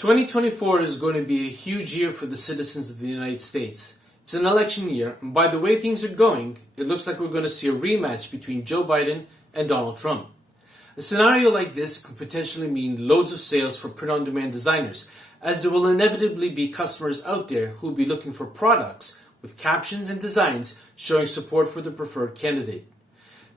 2024 is going to be a huge year for the citizens of the United States. It's an election year, and by the way things are going, it looks like we're going to see a rematch between Joe Biden and Donald Trump. A scenario like this could potentially mean loads of sales for print-on-demand designers, as there will inevitably be customers out there who will be looking for products with captions and designs showing support for the preferred candidate.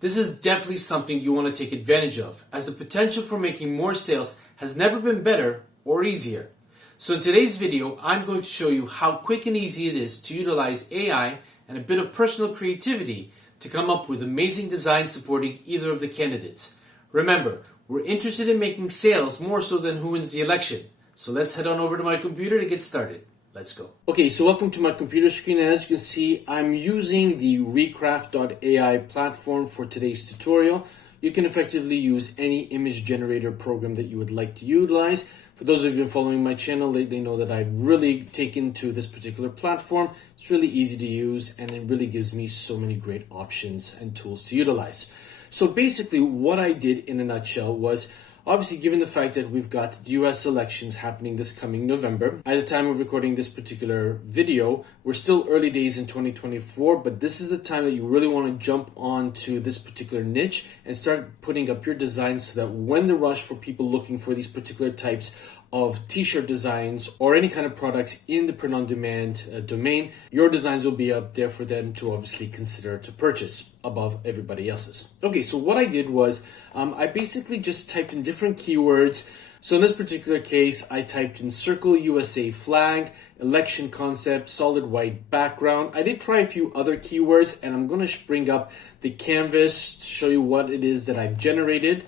This is definitely something you want to take advantage of, as the potential for making more sales has never been better or easier. So in today's video, I'm going to show you how quick and easy it is to utilize AI and a bit of personal creativity to come up with amazing designs supporting either of the candidates. Remember, we're interested in making sales more so than who wins the election. So let's head on over to my computer to get started. Let's go. Okay, so welcome to my computer screen, and as you can see, I'm using the Recraft.ai platform for today's tutorial. You can effectively use any image generator program that you would like to utilize. For those of you who've been following my channel, they know that I've really taken to this particular platform. It's really easy to use, and it really gives me so many great options and tools to utilize. So basically what I did in a nutshell was, obviously, given the fact that we've got US elections happening this coming November, at the time of recording this particular video, we're still early days in 2024, but this is the time that you really want to jump onto this particular niche and start putting up your designs so that when the rush for people looking for these particular types of t-shirt designs or any kind of products in the print-on-demand domain, your designs will be up there for them to obviously consider to purchase above everybody else's. Okay, so what I did was I basically just typed in different keywords. So in this particular case, I typed in circle USA flag, election concept, solid white background. I did try a few other keywords, and I'm going to bring up the canvas to show you what it is that I've generated.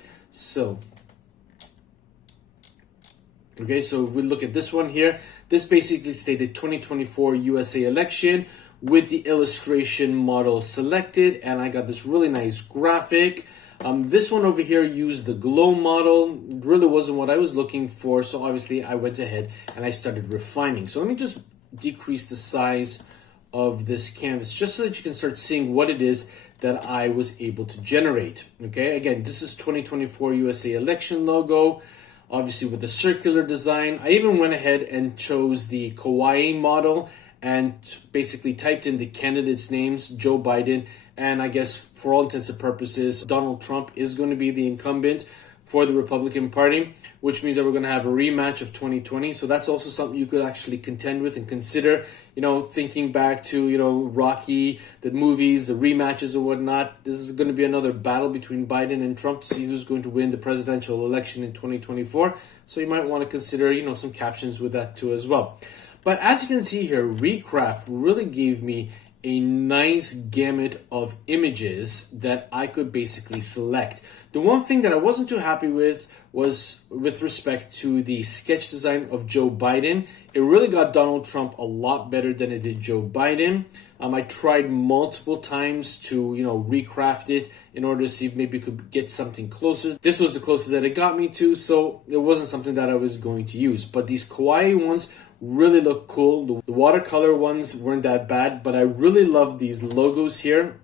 Okay, so if we look at this one here, this basically stated 2024 USA election with the illustration model selected, and I got this really nice graphic. This one over here used the glow model. It really wasn't what I was looking for, so obviously I went ahead and I started refining. So let me just decrease the size of this canvas just so that you can start seeing what it is that I was able to generate. Okay, again, this is 2024 USA election logo. Obviously with the circular design. I even went ahead and chose the kawaii model and basically typed in the candidates' names, Joe Biden, and I guess for all intents and purposes, Donald Trump is going to be the incumbent for the Republican Party, which means that we're going to have a rematch of 2020. So that's also something you could actually contend with and consider, thinking back to, Rocky, the movies, the rematches or whatnot. This is going to be another battle between Biden and Trump to see who's going to win the presidential election in 2024. So you might want to consider, some captions with that too as well. But as you can see here, Recraft really gave me a nice gamut of images that I could basically select. The one thing that I wasn't too happy with was with respect to the sketch design of Joe Biden. It really got Donald Trump a lot better than it did Joe Biden. I tried multiple times to, recraft it in order to see if maybe it could get something closer. This was the closest that it got me to, so it wasn't something that I was going to use. But these kawaii ones really look cool. The watercolor ones weren't that bad, but I really love these logos here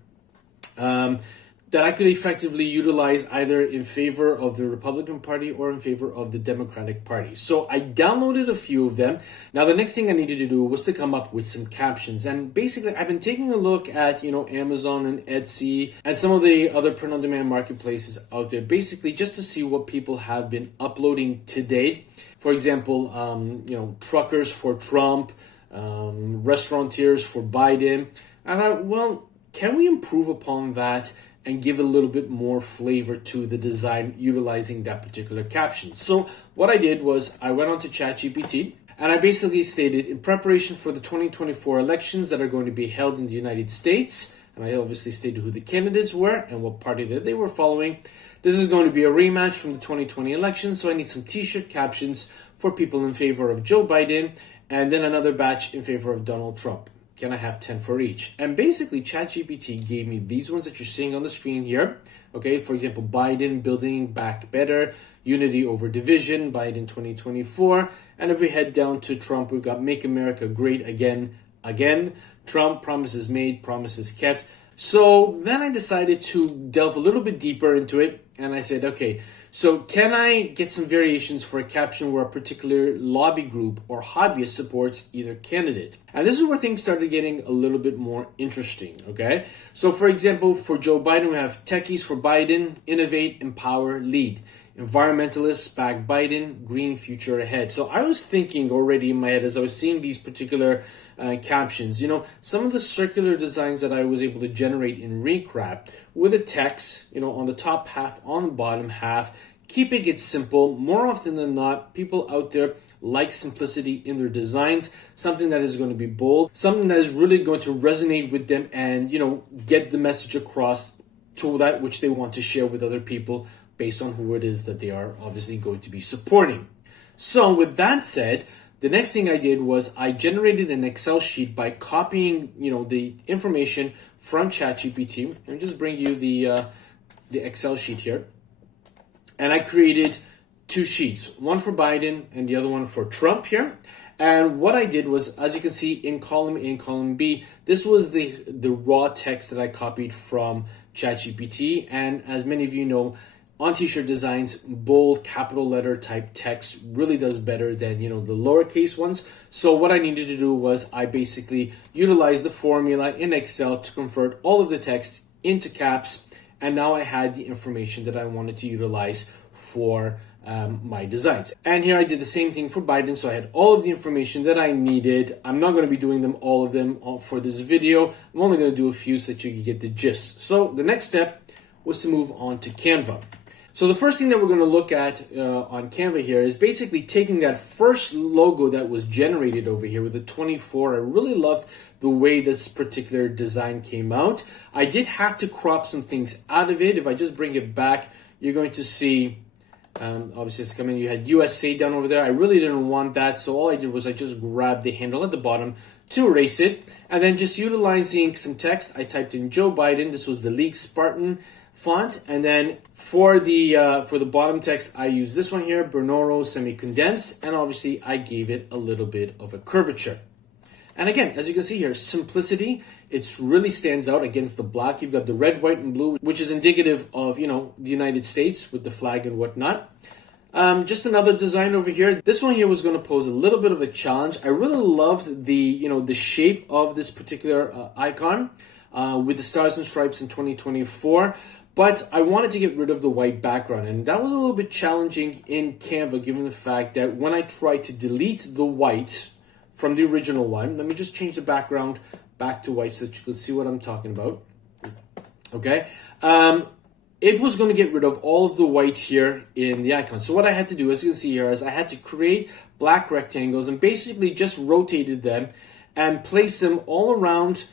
that I could effectively utilize either in favor of the Republican Party or in favor of the Democratic Party. So I downloaded a few of them. Now the next thing I needed to do was to come up with some captions. And basically I've been taking a look at, Amazon and Etsy and some of the other print-on-demand marketplaces out there, basically just to see what people have been uploading today. For example, truckers for Trump, restaurateurs for Biden. I thought, well, can we improve upon that and give a little bit more flavor to the design utilizing that particular caption? So what I did was I went on to ChatGPT and I basically stated, in preparation for the 2024 elections that are going to be held in the United States, and I obviously stated who the candidates were and what party that they were following. This is going to be a rematch from the 2020 election, so I need some t-shirt captions for people in favor of Joe Biden and then another batch in favor of Donald Trump. Can I have 10 for each? And basically ChatGPT gave me these ones that you're seeing on the screen here. Okay, for example, Biden building back better, unity over division, Biden 2024. And if we head down to Trump, we've got Make America Great Again, Trump, promises made, promises kept. So then I decided to delve a little bit deeper into it. And I said, okay, So can I get some variations for a caption where a particular lobby group or hobbyist supports either candidate? And this is where things started getting a little bit more interesting, okay? So for example, for Joe Biden, we have techies for Biden, innovate, empower, lead. Environmentalists back Biden, green future ahead. So I was thinking already in my head as I was seeing these particular captions, some of the circular designs that I was able to generate in Recraft with a text, on the top half, on the bottom half, keeping it simple. More often than not, people out there like simplicity in their designs, something that is going to be bold, something that is really going to resonate with them and, get the message across to that which they want to share with other people based on who it is that they are obviously going to be supporting. So with that said, the next thing I did was I generated an Excel sheet by copying, the information from ChatGPT. Let me just bring you the Excel sheet here. And I created two sheets, one for Biden and the other one for Trump here. And what I did was, as you can see in column A and column B, this was the raw text that I copied from ChatGPT. And as many of you know, on t-shirt designs, bold capital letter type text really does better than, the lowercase ones. So what I needed to do was I basically utilized the formula in Excel to convert all of the text into caps. And now I had the information that I wanted to utilize for my designs. And here I did the same thing for Biden. So I had all of the information that I needed. I'm not going to be doing all of them for this video. I'm only going to do a few so that you can get the gist. So the next step was to move on to Canva. So the first thing that we're going to look at on Canva here is basically taking that first logo that was generated over here with the 24. I really loved the way this particular design came out. I did have to crop some things out of it. If I just bring it back, you're going to see, obviously it's coming, you had USA down over there. I really didn't want that. So all I did was I just grabbed the handle at the bottom to erase it. And then just utilizing some text, I typed in Joe Biden. This was the League Spartan font, and then for the bottom text I used this one here, Bernoro semi-condensed, and obviously I gave it a little bit of a curvature. And again, as you can see here, simplicity, it really stands out against the black. You've got the red, white, and blue, which is indicative of, the United States with the flag and whatnot. Just another design over here. This one here was going to pose a little bit of a challenge. I really loved the shape of this particular icon with the stars and stripes in 2024. But I wanted to get rid of the white background, and that was a little bit challenging in Canva given the fact that when I tried to delete the white from the original one, let me just change the background back to white so that you can see what I'm talking about. Okay. It was going to get rid of all of the white here in the icon. So what I had to do, as you can see here, is I had to create black rectangles and basically just rotated them and place them all around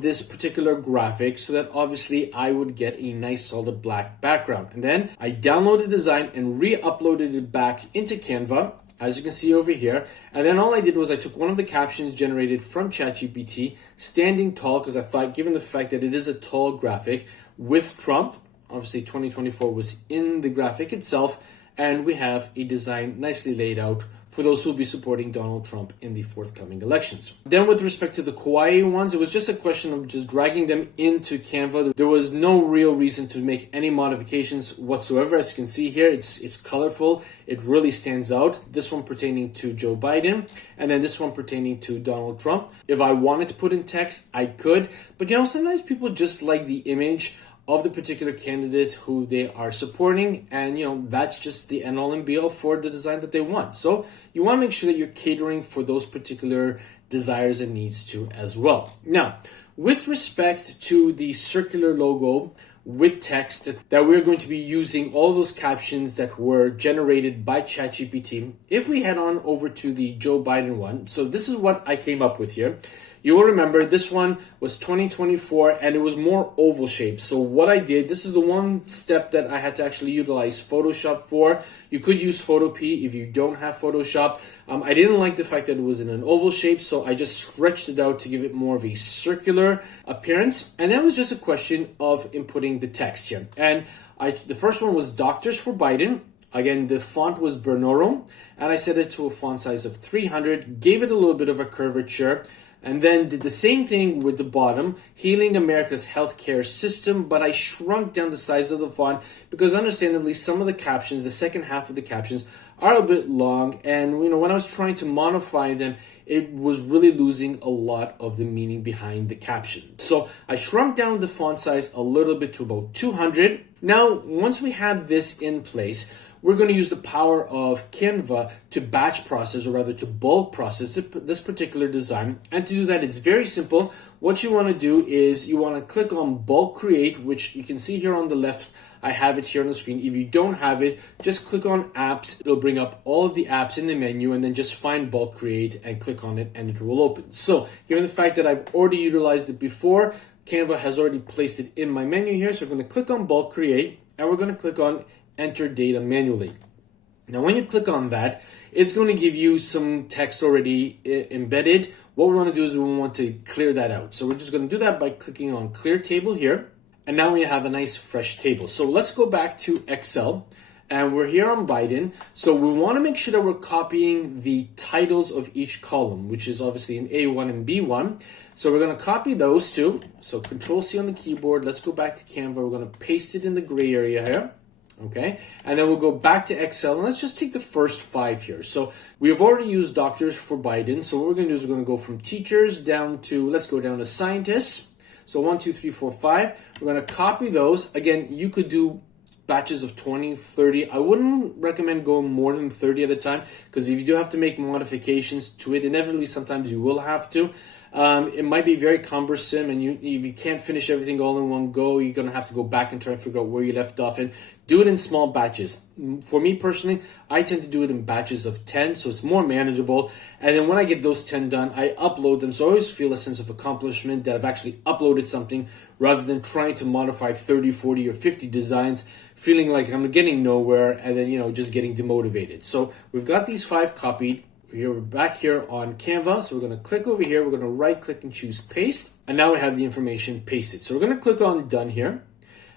this particular graphic so that obviously I would get a nice solid black background. And then I downloaded the design and re-uploaded it back into Canva, as you can see over here. And then all I did was I took one of the captions generated from ChatGPT, standing tall, because I thought, given the fact that it is a tall graphic with Trump, obviously 2024 was in the graphic itself, and we have a design nicely laid out for those who will be supporting Donald Trump in the forthcoming elections. Then with respect to the kawaii ones, it was just a question of just dragging them into Canva. There was no real reason to make any modifications whatsoever. As you can see here, it's colorful. It really stands out. This one pertaining to Joe Biden, and then this one pertaining to Donald Trump. If I wanted to put in text, I could. But sometimes people just like the image of the particular candidate who they are supporting, and that's just the end all and be all for the design that they want. So you want to make sure that you're catering for those particular desires and needs too as well. Now, with respect to the circular logo with text that we're going to be using, all those captions that were generated by ChatGPT, if we head on over to the Joe Biden one, so this is what I came up with here. You will remember this one was 2024 and it was more oval shaped. So what I did, this is the one step that I had to actually utilize Photoshop for. You could use Photopea if you don't have Photoshop. I didn't like the fact that it was in an oval shape, so I just stretched it out to give it more of a circular appearance. And that was just a question of inputting the text here. And the first one was Doctors for Biden. Again, the font was Bernoro, and I set it to a font size of 300, gave it a little bit of a curvature. And then did the same thing with the bottom, Healing America's Healthcare System, but I shrunk down the size of the font because understandably some of the captions, the second half of the captions, are a bit long, and when I was trying to modify them, it was really losing a lot of the meaning behind the caption. So I shrunk down the font size a little bit to about 200. Now, once we have this in place, we're going to use the power of Canva to batch process, or rather to bulk process this particular design. And to do that, it's very simple. What you want to do is you want to click on bulk create, which you can see here on the left. I have it here on the screen. If you don't have it, just click on apps. It'll bring up all of the apps in the menu, and then just find bulk create and click on it and it will open. So given the fact that I've already utilized it before, Canva has already placed it in my menu here. So we're going to click on bulk create and we're going to click on enter data manually. Now, when you click on that, it's going to give you some text already embedded. What we want to do is we want to clear that out. So we're just going to do that by clicking on clear table here. And now we have a nice fresh table. So let's go back to Excel, and we're here on Biden. So we want to make sure that we're copying the titles of each column, which is obviously in A1 and B1. So we're going to copy those two. So Control C on the keyboard. Let's go back to Canva. We're going to paste it in the gray area here. Okay, and then we'll go back to Excel, and let's just take the first 5 here. So we have already used doctors for Biden. So what we're going to do is we're going to go from teachers down to, let's go down to scientists. So 1, 2, 3, 4, 5. We're going to copy those. Again, you could do batches of 20, 30. I wouldn't recommend going more than 30 at a time, because if you do have to make modifications to it, inevitably sometimes you will have to. It might be very cumbersome, and if you can't finish everything all in one go, you're going to have to go back and try and figure out where you left off, and do it in small batches. For me personally, I tend to do it in batches of 10, so it's more manageable. And then when I get those 10 done, I upload them, so I always feel a sense of accomplishment that I've actually uploaded something, rather than trying to modify 30, 40, or 50 designs, feeling like I'm getting nowhere, and then, just getting demotivated. So we've got these 5 copied. Here we're back here on Canva, so we're going to click over here, we're going to right click and choose paste, and now we have the information pasted. So we're going to click on done here.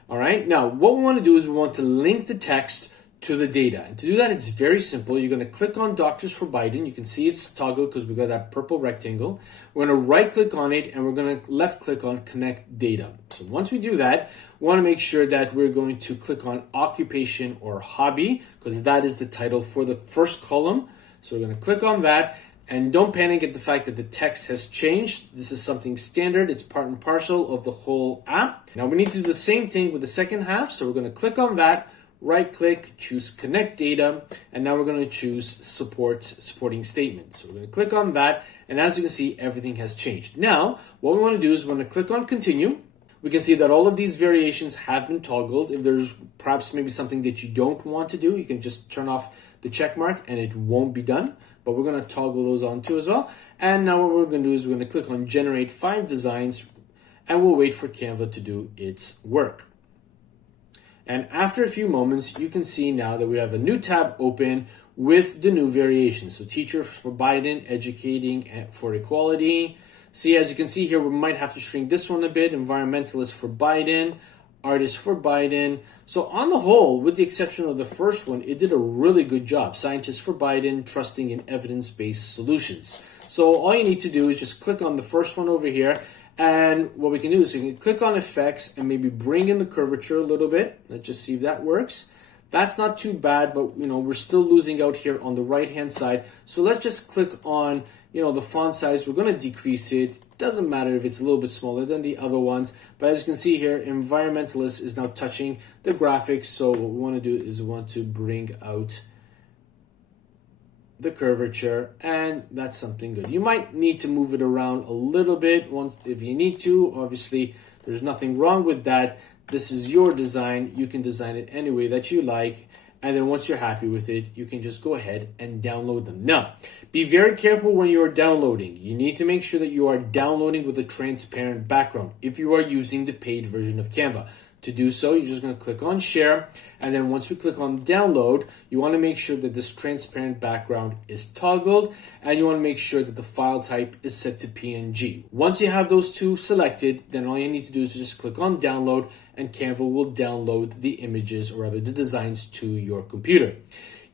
All right, now what we want to do is we want to link the text to the data, and to do that it's very simple. You're going to click on doctors for Biden. You can see it's toggled because we've got that purple rectangle. We're going to right click on it, and we're going to left click on connect data. So once we do that, we want to make sure that we're going to click on occupation or hobby, because that is the title for the first column. So we're going to click on that, and don't panic at the fact that the text has changed. This is something standard. It's part and parcel of the whole app. Now we need to do the same thing with the second half. So we're going to click on that, right click, choose connect data, and now we're going to choose supporting statements. So we're going to click on that, and as you can see, everything has changed. Now, what we want to do is we're going to click on continue. We can see that all of these variations have been toggled. If there's perhaps maybe something that you don't want to do, you can just turn off the check mark and it won't be done. But we're going to toggle those on too as well. And now what we're going to do is we're going to click on generate 5 designs, and we'll wait for Canva to do its work. And after a few moments, you can see now that we have a new tab open with the new variations. So teacher for Biden, educating for equality. See, as you can see here, we might have to shrink this one a bit. Environmentalist for Biden, artist for Biden. So on the whole, with the exception of the first one, it did a really good job. Scientist for Biden, trusting in evidence-based solutions. So all you need to do is just click on the first one over here. And what we can do is we can click on effects and maybe bring in the curvature a little bit. Let's just see if that works. That's not too bad, but we're still losing out here on the right-hand side. So let's just click on the font size. We're going to decrease it. Doesn't matter if it's a little bit smaller than the other ones. But as you can see here, environmentalist is now touching the graphics. So what we want to do is we want to bring out the curvature, and that's something good. You might need to move it around a little bit if you need to. Obviously, there's nothing wrong with that. This is your design. You can design it any way that you like. And then once you're happy with it, you can just go ahead and download them. Now, be very careful when you're downloading. You need to make sure that you are downloading with a transparent background if you are using the paid version of Canva. To do so, you're just going to click on share. And then once we click on download, you want to make sure that this transparent background is toggled. And you want to make sure that the file type is set to PNG. Once you have those two selected, then all you need to do is just click on download, and Canva will download the images, or rather the designs, to your computer.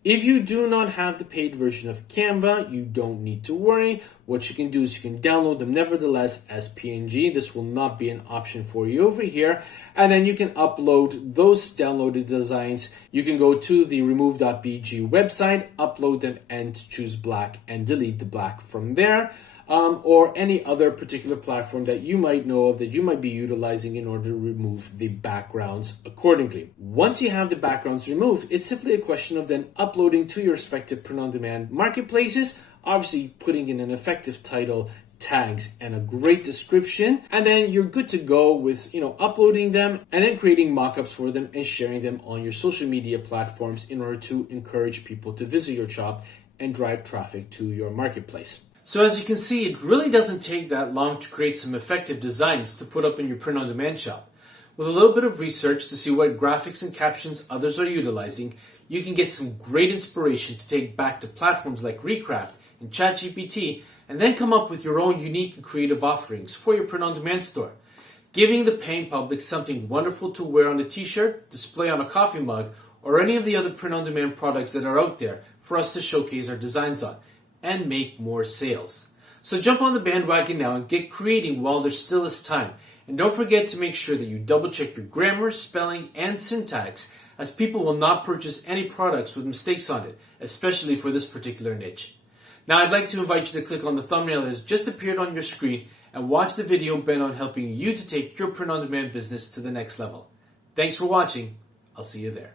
If you do not have the paid version of Canva, you don't need to worry. What you can do is you can download them nevertheless as PNG. This will not be an option for you over here. And then you can upload those downloaded designs. You can go to the remove.bg website, upload them and choose black and delete the black from there. Or any other particular platform that you might know of that you might be utilizing in order to remove the backgrounds accordingly. Once you have the backgrounds removed, it's simply a question of then uploading to your respective print-on-demand marketplaces, obviously putting in an effective title, tags, and a great description, and then you're good to go with uploading them and then creating mockups for them and sharing them on your social media platforms in order to encourage people to visit your shop and drive traffic to your marketplace. So as you can see, it really doesn't take that long to create some effective designs to put up in your print-on-demand shop. With a little bit of research to see what graphics and captions others are utilizing, you can get some great inspiration to take back to platforms like Recraft and ChatGPT and then come up with your own unique and creative offerings for your print-on-demand store, giving the paying public something wonderful to wear on a t-shirt, display on a coffee mug, or any of the other print-on-demand products that are out there for us to showcase our designs on and make more sales. So jump on the bandwagon now and get creating while there still is time. And don't forget to make sure that you double check your grammar, spelling, and syntax, as people will not purchase any products with mistakes on it, especially for this particular niche. Now I'd like to invite you to click on the thumbnail that has just appeared on your screen and watch the video bent on helping you to take your print-on-demand business to the next level. Thanks for watching. I'll see you there.